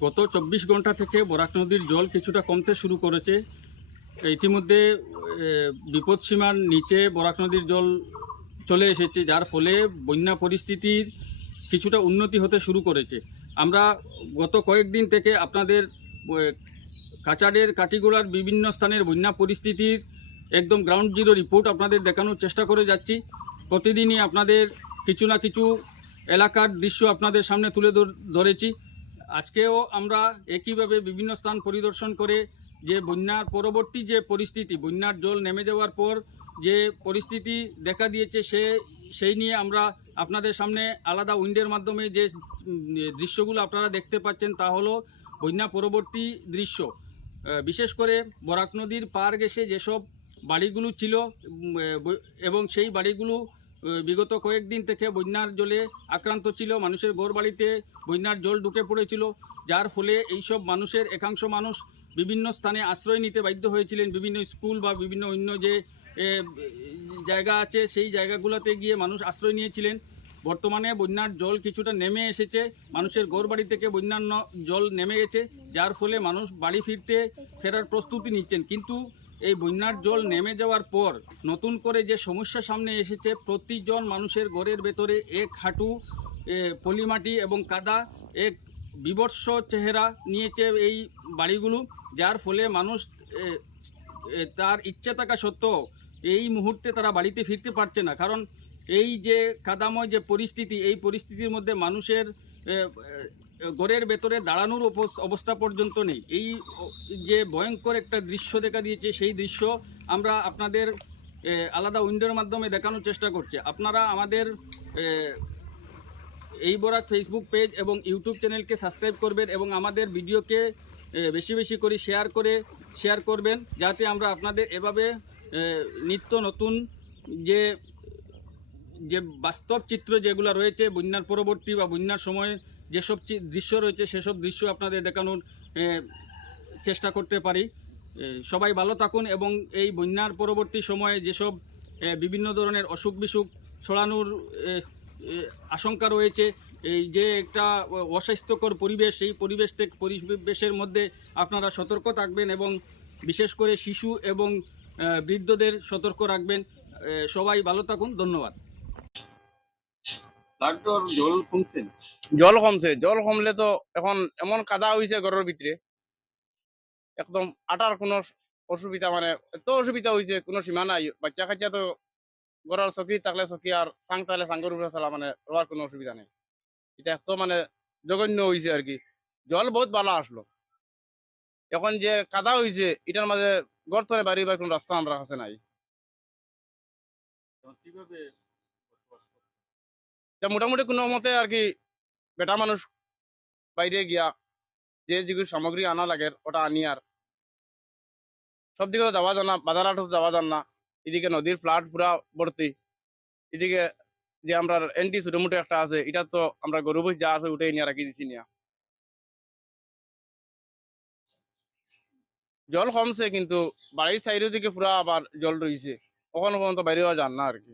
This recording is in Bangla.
গত চব্বিশ ঘণ্টা থেকে বরাক নদীর জল কিছুটা কমতে শুরু করেছে। ইতিমধ্যে বিপদসীমার নিচে বরাক নদীর জল চলে এসেছে, যার ফলে বন্যা পরিস্থিতির কিছুটা উন্নতি হতে শুরু করেছে। আমরা গত কয়েকদিন থেকে আপনাদের কাছাড়ের, কাটিগোড়ার বিভিন্ন স্থানের বন্যা পরিস্থিতির একদম গ্রাউন্ড জিরো রিপোর্ট আপনাদের দেখানোর চেষ্টা করে যাচ্ছি। প্রতিদিনই আপনাদের কিছু না কিছু এলাকার দৃশ্য আপনাদের সামনে তুলে ধর- ধরেছি। আজকেও আমরা একইভাবে বিভিন্ন স্থান পরিদর্শন করে যে বন্যার পরবর্তী যে পরিস্থিতি, বন্যার জল নেমে যাওয়ার পর যে পরিস্থিতি দেখা দিয়েছে সে, সেই নিয়ে আমরা আপনাদের সামনে আলাদা উইন্ডের মাধ্যমে যে দৃশ্যগুলো আপনারা দেখতে পাচ্ছেন তা হলো বন্যা পরবর্তী দৃশ্য। বিশেষ করে বরাক নদীর পার গেছে যেসব বাড়িগুলো ছিল এবং সেই বাড়িগুলো বিগত কয়েকদিন থেকে বন্যার জলে আক্রান্ত ছিল। মানুষের ঘর বাড়িতে বন্যার জল ঢুকে পড়েছিল, যার ফলে এইসব মানুষের একাংশ মানুষ বিভিন্ন স্থানে আশ্রয় নিতে বাধ্য হয়েছিলেন। বিভিন্ন স্কুল বা বিভিন্ন অন্য যে জায়গা আছে, সেই জায়গাগুলোতে গিয়ে মানুষ আশ্রয় নিয়েছিলেন। বর্তমানে বন্যার জল কিছুটা নেমে এসেছে। মানুষের ঘর বাড়ি থেকে বন্যার জল নেমে গেছে, যার ফলে মানুষ বাড়ি ফিরতে ফেরার প্রস্তুতি নিচ্ছেন। কিন্তু এই বন্যার জল নেমে যাওয়ার পর নতুন করে যে সমস্যা সামনে এসেছে, প্রতিজন মানুষের ঘরের ভেতরে এক হাঁটু পলিমাটি এবং কাদা, এক বিবর্ষ চেহারা নিয়েছে এই বাড়িগুলো, যার ফলে মানুষ তার ইচ্ছে থাকা সত্ত্বেও এই মুহূর্তে তারা বাড়িতে ফিরতে পারছে না। কারণ এই যে কাদাময় যে পরিস্থিতি, এই পরিস্থিতির মধ্যে মানুষের ঘরের ভেতরে দাঁড়ানোর অবস্থা পর্যন্ত নেই। এই, যে ভয়ঙ্কর একটা দৃশ্য দেখা দিয়েছে, সেই দৃশ্য আমরা আপনাদের আলাদা উইন্ডোর মাধ্যমে দেখানোর চেষ্টা করছি। আপনারা আমাদের এই বরাক ফেসবুক পেজ এবং ইউটিউব চ্যানেলকে সাবস্ক্রাইব করবেন এবং আমাদের ভিডিওকে বেশি বেশি করে শেয়ার করে শেয়ার করবেন, যাতে আমরা আপনাদের এভাবে নিত্য নতুন যে যে বাস্তব চিত্র যেগুলো রয়েছে, বন্যার পরবর্তী বা বন্যার সময় যেসব দৃশ্য রয়েছে, সেসব দৃশ্য আপনাদের দেখানোর চেষ্টা করতে পারি। সবাই ভালো থাকুন এবং এই বন্যার পরবর্তী সময়ে যেসব বিভিন্ন ধরনের অসুখ বিসুখ ছড়ানোর আশঙ্কা রয়েছে, এই যে একটা অস্বাস্থ্যকর পরিবেশ, সেই পরিবেশ থেকে পরিবেশের মধ্যে আপনারা সতর্ক থাকবেন এবং বিশেষ করে শিশু এবং বৃদ্ধদের সতর্ক রাখবেন। সবাই ভালো থাকুন, ধন্যবাদ। ডাক্তার জল কমছেন জল কমছে জল কমলে তো এখন এমন কাদা হয়েছে ঘরের ভিতরে। একদম আটার কোনো অসুবিধা মানে এত অসুবিধা হয়েছে কোনো সীমা নাই। বাচ্চা কাচ্চা তো ঘরের চকি থাকলে চকি আর চাং থাকলে চাঙ্গের উপরে চলা মানে রোয়ার কোনো অসুবিধা নেই। এটা এত মানে জঘন্য হয়েছে আর কি। জল বহুত ভালো আসলো। এখন যে কাদা হয়েছে এটার মাঝে ধরে বাড়ি বা কোনো রাস্তা আমরা কাছে নাই। মোটামুটি কোনো মতে আর কি বেটা মানুষ বাইরে গিয়া যে যেগুলো সামগ্রী আনা লাগে, ওটা আনি আর। সব দিকে তো যাওয়া যান না বাজার হাটও যাওয়া যান না। এদিকে নদীর ফ্লাট পুরা ভর্তি। এদিকে যে আমরা এন্টি ছোটমোটো একটা আছে, এটা তো আমরা গরু বই যা আছে উঠে নিয়ে রাখি দিছি নিয়া। জল কমছে কিন্তু, বাড়ির সাইডের দিকে পুরা আবার জল রয়েছে ওখানে পর্যন্ত বাইরে যাওয়া যান না আর কি।